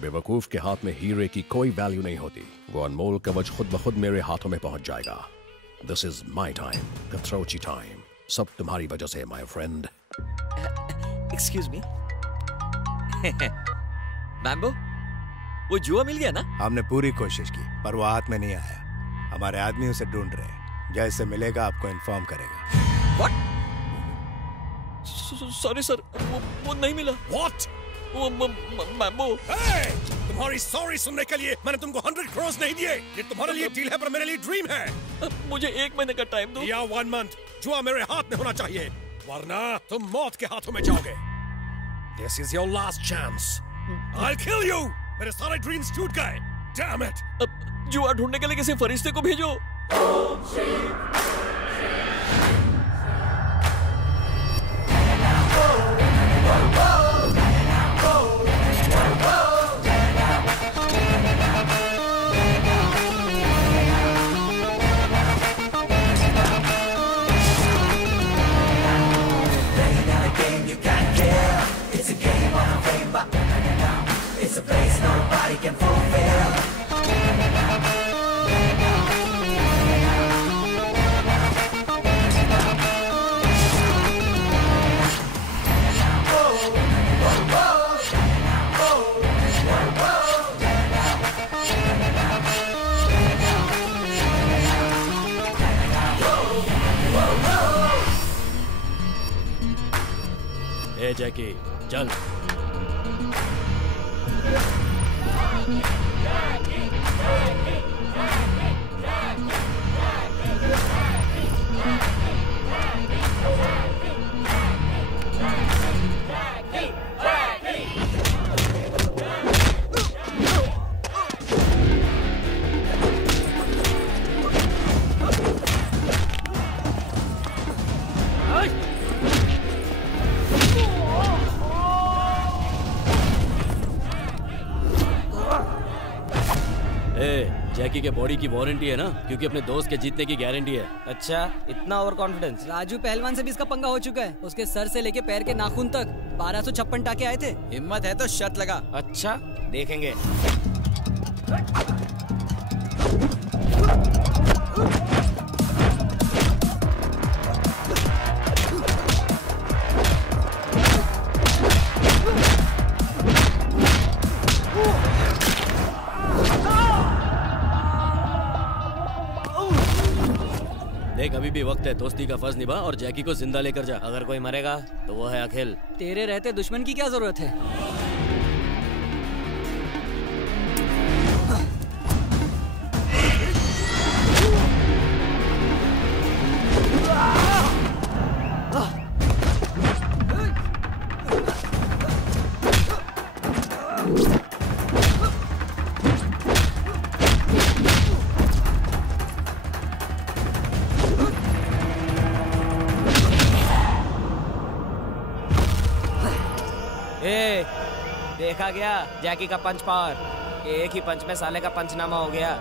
बेवकूफ के हाथ में हीरे की कोई वैल्यू नहीं होती। वो अनमोल कवच खुद ब खुद मेरे हाथों में पहुंच जाएगा। दिस इज माई टाइम, कथरोची टाइम। सब तुम्हारी वजह से my friend. Excuse me. Mambo, वो जुआ मिल गया ना? हमने पूरी कोशिश की पर वो हाथ में नहीं आया। हमारे आदमी उसे ढूंढ रहे हैं। जैसे मिलेगा आपको इन्फॉर्म करेगा। What? सॉरी सर, वो नहीं मिला। What? वो मैम्बो। Hey! तुम्हारी सॉरी सुनने के लिए मैंने तुमको 100 crores नहीं दिए। ये तुम्हारे लिए डील है पर मेरे लिए ड्रीम है। मुझे 1 महीने का टाइम दो। या 1 month। जुआ मेरे हाथ में होना चाहिए वरना तुम मौत के हाथों में जाओगे। This is your last chance. I'll kill you. मेरे सारे ड्रीम्स टूट गए। Damn it! अब जुआ ढूंढने के लिए किसी फरिश्ते को भेजो। It's a place nobody can fulfill. ए जैकी, चल। जैकी के बॉडी की वारंटी है ना, क्योंकि अपने दोस्त के जीतने की गारंटी है। अच्छा, इतना ओवर कॉन्फिडेंस? राजू पहलवान से भी इसका पंगा हो चुका है। उसके सर से लेके पैर के नाखून तक 1256 टाके आए थे। हिम्मत है तो शर्त लगा। अच्छा, देखेंगे। देख, अभी भी वक्त है, दोस्ती का फर्ज निभा और जैकी को जिंदा लेकर जा। अगर कोई मरेगा तो वो है अखिल। तेरे रहते दुश्मन की क्या जरूरत है? देखा गया जैकी का पंच पावर। एक ही पंच में साले का पंचनामा हो गया।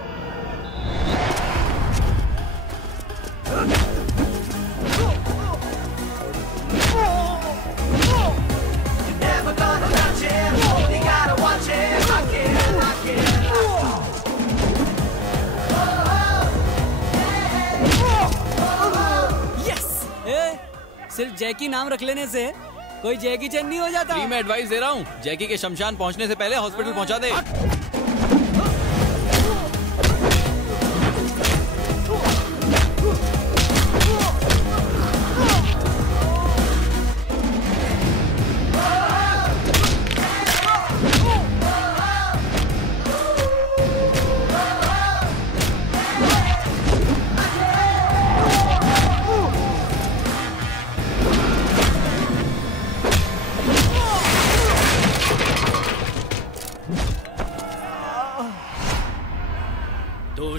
सिर्फ जैकी नाम रख लेने से कोई जैकी चैन नहीं हो जाता। फ्री में एडवाइस दे रहा हूँ, जैकी के शमशान पहुँचने से पहले हॉस्पिटल पहुँचा दे।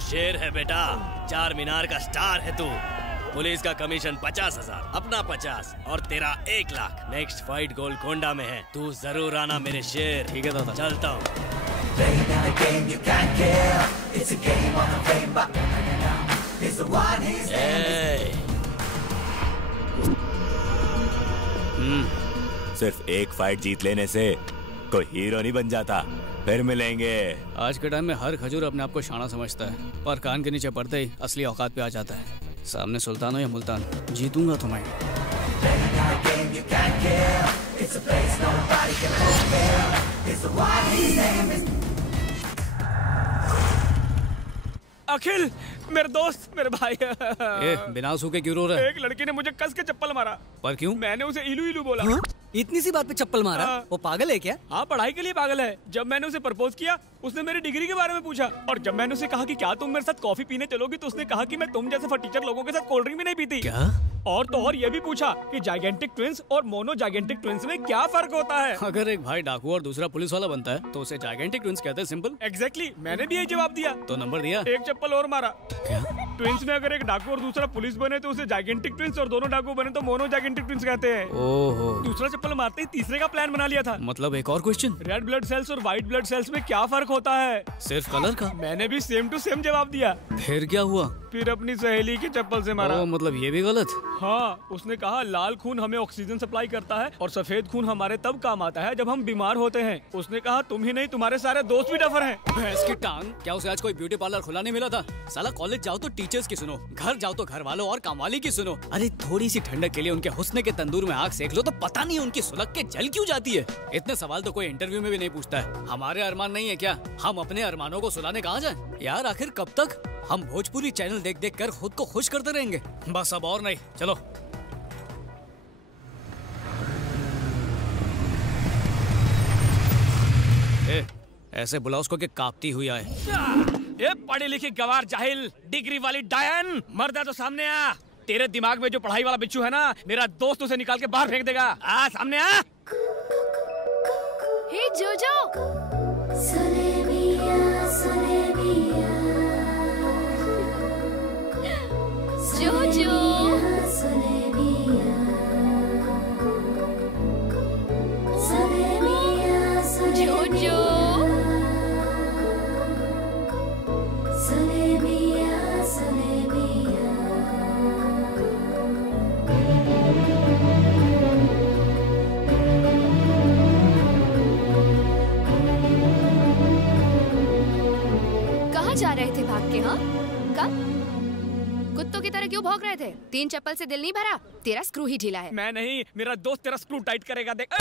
शेर है बेटा, 4 मीनार का स्टार है तू। पुलिस का कमीशन 50,000, अपना 50 और तेरा 1 लाख। नेक्स्ट फाइट गोलकोंडा में है, तू जरूर आना मेरे शेर। ठीक है दादा, चलता हूँ। सिर्फ एक फाइट जीत लेने से कोई हीरो नहीं बन जाता। फिर मिलेंगे। आज के टाइम में हर खजूर अपने आप को शाना समझता है, पर कान के नीचे पड़ते ही असली औकात पे आ जाता है। सामने सुल्तान हो या मुल्तान, जीतूंगा तुम्हें। अखिल, मेरे दोस्त, मेरे भाई। बिना सूखे क्यों रो रहे? एक लड़की ने मुझे कस के चप्पल मारा। पर क्यों? मैंने उसे इलू इलू बोला। हाँ? इतनी सी बात पे चप्पल मारा? वो पागल है क्या? हाँ, पढ़ाई के लिए पागल है। जब मैंने उसे प्रपोज किया, उसने मेरी डिग्री के बारे में पूछा, और जब मैंने उसे कहा कि क्या तुम मेरे साथ कॉफी पीने चलोगी, तो उसने कहा कि मैं तुम जैसे फटीचर लोगों के साथ कोल्ड ड्रिंक भी नहीं पीती। क्या? और तो और ये भी पूछा कि जाइगेंटिक ट्विंस और मोनो जाइगेंटिक ट्विंस में क्या फर्क होता है। अगर एक भाई डाकू और दूसरा पुलिस वाला बनता है तो उसे जाइगेंटिक ट्विंस कहते हैं। सिंपल। एग्जैक्टली, मैंने भी यही जवाब दिया। तो नंबर दिया? एक चप्पल और मारा। क्या? ट्विंस में अगर एक डाकू और दूसरा पुलिस बने तो उसे जाइगेंटिक ट्विंस, और दोनों डाकू बने तो मोनो जाइगेंटिक ट्विंस कहते हैं। ओहो। दूसरा चप्पल मारते ही तीसरे का प्लान बना लिया था। मतलब एक और क्वेश्चन, रेड ब्लड सेल्स और व्हाइट ब्लड सेल्स में क्या फर्क होता है? सिर्फ कलर का? मैंने भी सेम टू सेम जवाब दिया। फिर क्या हुआ? फिर अपनी सहेली की चप्पल से मारा। मतलब ये भी गलत? हाँ, उसने कहा लाल खून हमें ऑक्सीजन सप्लाई करता है और सफेद खून हमारे तब काम आता है जब हम बीमार होते हैं। उसने कहा तुम ही नहीं, तुम्हारे सारे दोस्त भी डफर हैं। भैंस की टांग, क्या उसे आज कोई ब्यूटी पार्लर खुला नहीं मिला था? साला कॉलेज जाओ तो टीचर्स की सुनो, घर जाओ तो घर वालों और कामवाली की सुनो। अरे थोड़ी सी ठंडक के लिए उनके हुस्न के तंदूर में आग सेक लो तो पता नहीं उनकी सुलग के जल क्यों जाती है। इतने सवाल तो कोई इंटरव्यू में भी नहीं पूछता है। हमारे अरमान नहीं है क्या? हम अपने अरमानों को सुलाने कहाँ जाएं? यार आखिर कब तक हम भोजपुरी चैनल देख देख कर खुद को खुश करते रहेंगे? बस अब और नहीं, चलो। ऐसे बुलाओ उसको कि कांपती हुई आए। ये पढ़ी लिखी गवार जाहिल, डिग्री वाली डायन, मर्द है तो सामने आ। तेरे दिमाग में जो पढ़ाई वाला बिच्छू है ना, मेरा दोस्त उसे निकाल के बाहर फेंक देगा। आ सामने आ। हे जोजो। जोजो। जोजो। कहाँ जा रहे थे भाग के? हाँ, कब? कुत्तों की तरह क्यों भौंक रहे थे? 3 चप्पल से दिल नहीं भरा? तेरा स्क्रू ही ढीला है। मैं नहीं, मेरा दोस्त तेरा स्क्रू टाइट करेगा, देख।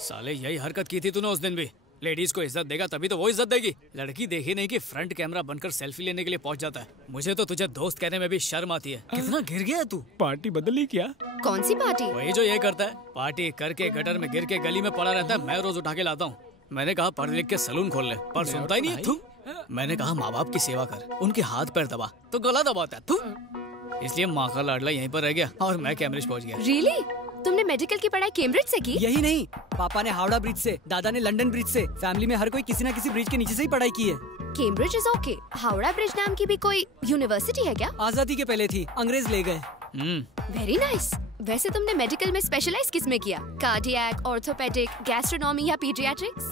साले यही हरकत की थी तूने उस दिन भी। लेडीज को इज्जत देगा तभी तो वो इज्जत देगी। लड़की देखी नहीं कि फ्रंट कैमरा बनकर सेल्फी लेने के लिए पहुंच जाता है। मुझे तो तुझे दोस्त कहने में भी शर्म आती है। कितना गिर गया है तू? पार्टी बदली क्या? कौन सी पार्टी? वही जो ये करता है, पार्टी करके गटर में गिर के गली में पड़ा रहता है। मैं रोज उठा के लाता हूँ। मैंने कहा पढ़ लिख के सलून खोल ले, पर सुनता ही नहीं है। तू, मैंने कहा माँ बाप की सेवा कर, उनके हाथ पैर दबा, तो गला दबाता है तू। इसलिए माँ का लाडला यहीं पर रह गया और मैं कैम्ब्रिज पहुँच गया। रियली? तुमने मेडिकल की पढ़ाई कैम्ब्रिज से की? यही नहीं, पापा ने हावड़ा ब्रिज से, दादा ने लंदन ब्रिज से। फैमिली में हर कोई किसी न किसी ब्रिज के नीचे से ही पढ़ाई की है। Cambridge is okay. Howrah bridge नाम की भी कोई यूनिवर्सिटी है क्या? आजादी के पहले थी, अंग्रेज ले गए। Very nice. वैसे तुमने मेडिकल में स्पेशलाइज किस में किया? कार्डियक, ऑर्थोपेडिक, गैस्ट्रोनॉमी या पीडियाट्रिक्स?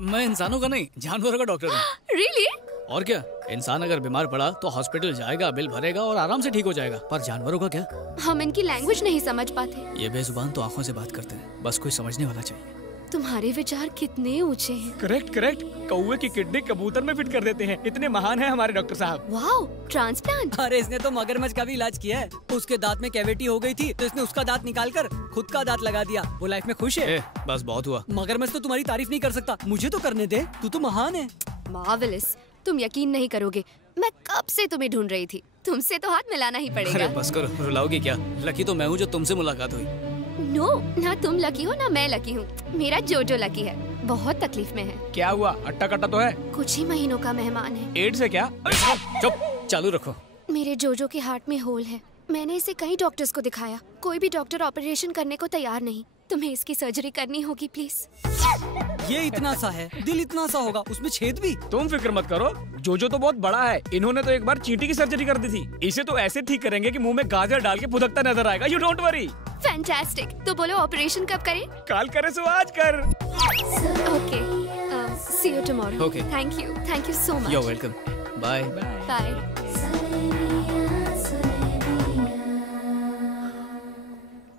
मैं इंसानों का नहीं, जानवरों का डॉक्टर हूँ। रियली? और क्या, इंसान अगर बीमार पड़ा तो हॉस्पिटल जाएगा, बिल भरेगा और आराम से ठीक हो जाएगा। पर जानवरों का क्या? हम इनकी लैंग्वेज नहीं समझ पाते। ये बेजुबान तो आंखों से बात करते हैं, बस कोई समझने वाला चाहिए। तुम्हारे विचार कितने ऊंचे हैं। Correct correct. कौवे की किडनी कबूतर में फिट कर देते हैं, इतने महान हैं हमारे डॉक्टर साहब। Wow, transplant. अरे इसने तो मगरमच्छ का भी इलाज किया है। उसके दांत में कैविटी हो गई थी तो इसने उसका दांत निकाल कर खुद का दांत लगा दिया। वो लाइफ में खुश है। बस बहुत हुआ। मगरमच्छ तो तुम्हारी तारीफ नहीं कर सकता, मुझे तो करने दे, तू तो महान है। मार्वेलस। तुम यकीन नहीं करोगे, मैं कब से तुम्हें ढूंढ रही थी। तुमसे तो हाथ मिलाना ही पड़ेगा। अरे बस करो, रुलाओगी क्या? लकी तो मैं हूँ जो तुमसे मुलाकात हुई। नो, ना तुम लकी हो ना मैं लकी हूँ। मेरा जोजो लकी है, बहुत तकलीफ में है। क्या हुआ? अट्टा कट्टा तो है? कुछ ही महीनों का मेहमान है। एड्स है क्या? चुप, चालू रखो। मेरे जोजो के हार्ट में होल है। मैंने इसे कई डॉक्टर्स को दिखाया, कोई भी डॉक्टर ऑपरेशन करने को तैयार नहीं। तुम्हें इसकी सर्जरी करनी होगी प्लीज। ये इतना सा है, दिल इतना सा होगा, उसमें छेद भी। तुम फिक्र मत करो, जोजो तो बहुत बड़ा है। इन्होंने तो एक बार चींटी की सर्जरी कर दी थी। इसे तो ऐसे ठीक करेंगे कि मुंह में गाजर डाल के फुदकता नजर आएगा। You don't worry. फैंटास्टिक। तो बोलो ऑपरेशन कब करें? काल करे सो आज कर। Okay, see you tomorrow. Okay, thank you so much. You are welcome. Bye bye.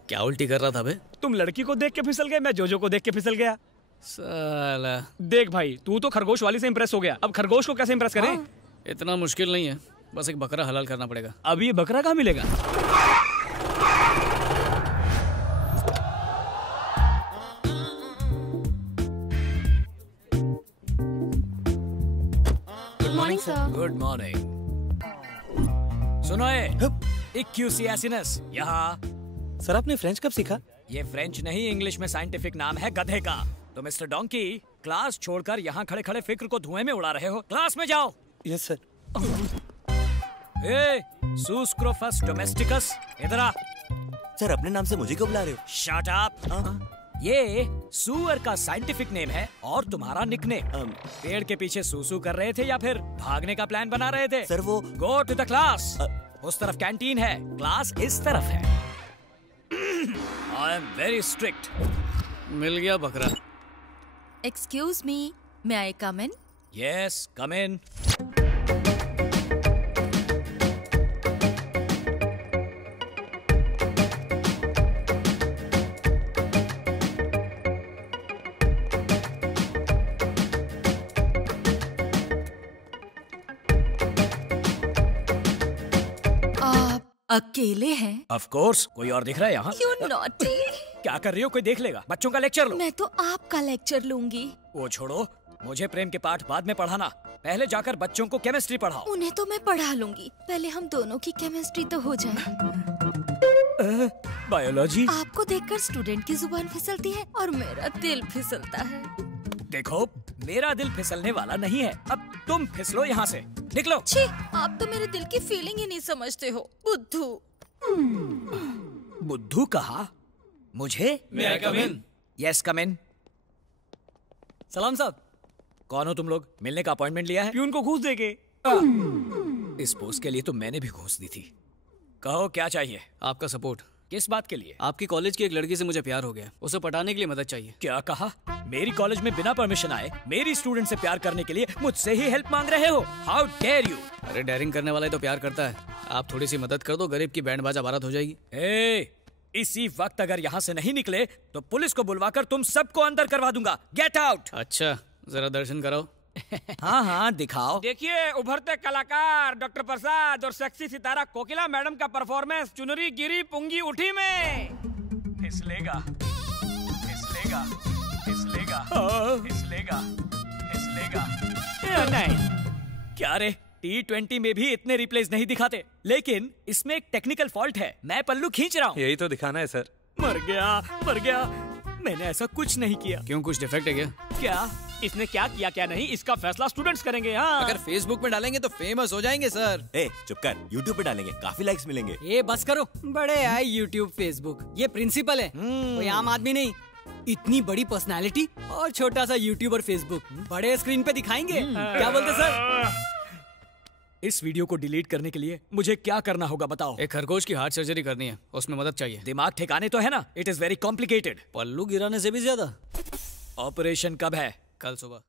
क्या उल्टी कर रहा था बे? तुम लड़की को देख के फिसल गए, मैं जोजो को देख के फिसल गया। साला देख भाई, तू तो खरगोश वाली से इम्प्रेस हो गया, अब खरगोश को कैसे इम्प्रेस करें? इतना मुश्किल नहीं है, बस एक बकरा हलाल करना पड़ेगा। अब ये बकरा कहाँ मिलेगा? Good morning sir. Good morning. सुनो इक्यूसियासिनस, यहाँ। सर आपने फ्रेंच कब सीखा? ये फ्रेंच नहीं, इंग्लिश में साइंटिफिक नाम है गधे का। तो मिस्टर डोंकी, क्लास छोड़कर यहाँ खड़े खड़े फिक्र को धुएं में उड़ा रहे हो। क्लास में जाओ। Yes sir. ए, सूस्क्रोफस डोमेस्टिकस, इधर आ। सर अपने नाम से मुझे क्यों बुला रहे हो? Shut up. ये सुअर का साइंटिफिक नेम है और तुम्हारा निकनेम। पेड़ के पीछे सूसू कर रहे थे या फिर भागने का प्लान बना रहे थे? सर वो गो टू द क्लास। उस तरफ कैंटीन है, क्लास इस तरफ है। I am very strict. मिल गया बकरा। Excuse me, may I come in? Yes, come in. अकेले हैं? ऑफ कोर्स, कोई और दिख रहा है यहाँ? You naughty! क्या कर रही हो? कोई देख लेगा। बच्चों का लेक्चर लो। मैं तो आपका लेक्चर लूंगी। वो छोड़ो, मुझे प्रेम के पाठ बाद में पढ़ाना, पहले जाकर बच्चों को केमिस्ट्री पढ़ाओ। उन्हें तो मैं पढ़ा लूंगी, पहले हम दोनों की केमिस्ट्री तो हो जाए। बायोलॉजी? आपको देखकर स्टूडेंट की जुबान फिसलती है और मेरा दिल फिसलता है। देखो, मेरा दिल फिसलने वाला नहीं है, अब तुम फिसलो यहाँ से, निकलो। छी, आप तो मेरे दिल की फीलिंग ही नहीं समझते हो, बुद्धू। बुद्धू कहा? मुझे? May I come in? Yes, come in. सलाम साहब। कौन हो तुम लोग? मिलने का अपॉइंटमेंट लिया है? प्यून को घूस देके। इस पोस्ट के लिए तो मैंने भी घूस दी थी। कहो क्या चाहिए? आपका सपोर्ट। किस बात के लिए? आपकी कॉलेज की एक लड़की से मुझे प्यार हो गया, उसे पटाने के लिए मदद चाहिए। क्या कहा? मेरी कॉलेज में बिना परमिशन आए मेरी स्टूडेंट से प्यार करने के लिए मुझसे ही हेल्प मांग रहे हो? How dare you! अरे डेयरिंग करने वाला ही तो प्यार करता है। आप थोड़ी सी मदद कर दो, गरीब की बैंड बाजा बारात हो जाएगी। इसी वक्त अगर यहाँ से नहीं निकले तो पुलिस को बुलवाकर तुम सबको अंदर करवा दूंगा। Get out! अच्छा, जरा दर्शन कराओ। हाँ हाँ, दिखाओ। देखिए, उभरते कलाकार डॉक्टर प्रसाद और सेक्सी सितारा कोकिला मैडम का परफॉर्मेंस चुनरी गिरी पुंगी उठी में। फिसलेगा, फिसलेगा, फिसलेगा, फिसलेगा, फिसलेगा। नहीं, क्या रे, T20 में भी इतने रिप्लेस नहीं दिखाते, लेकिन इसमें एक टेक्निकल फॉल्ट है। मैं पल्लू खींच रहा हूँ। यही तो दिखाना है सर। मर गया, मर गया। मैंने ऐसा कुछ नहीं किया। क्यों, कुछ डिफेक्ट है क्या? क्या? इसने क्या किया क्या नहीं, इसका फैसला स्टूडेंट्स करेंगे। हाँ, अगर फेसबुक में डालेंगे तो फेमस हो जाएंगे सर। चुप कर, यूट्यूब पे डालेंगे, काफी लाइक्स मिलेंगे। ये बस करो, बड़े आए यूट्यूब फेसबुक। ये प्रिंसिपल है, कोई आम आदमी नहीं। इतनी बड़ी पर्सनालिटी और छोटा सा यूट्यूब और फेसबुक, बड़े स्क्रीन पे दिखाएंगे। क्या बोलते सर? इस वीडियो को डिलीट करने के लिए मुझे क्या करना होगा बताओ? एक खरगोश की हार्ट सर्जरी करनी है, उसमें मदद चाहिए। दिमाग ठिकाने तो है ना? It is very complicated. पल्लू गिराने से भी ज्यादा। ऑपरेशन कब है? कल सुबह।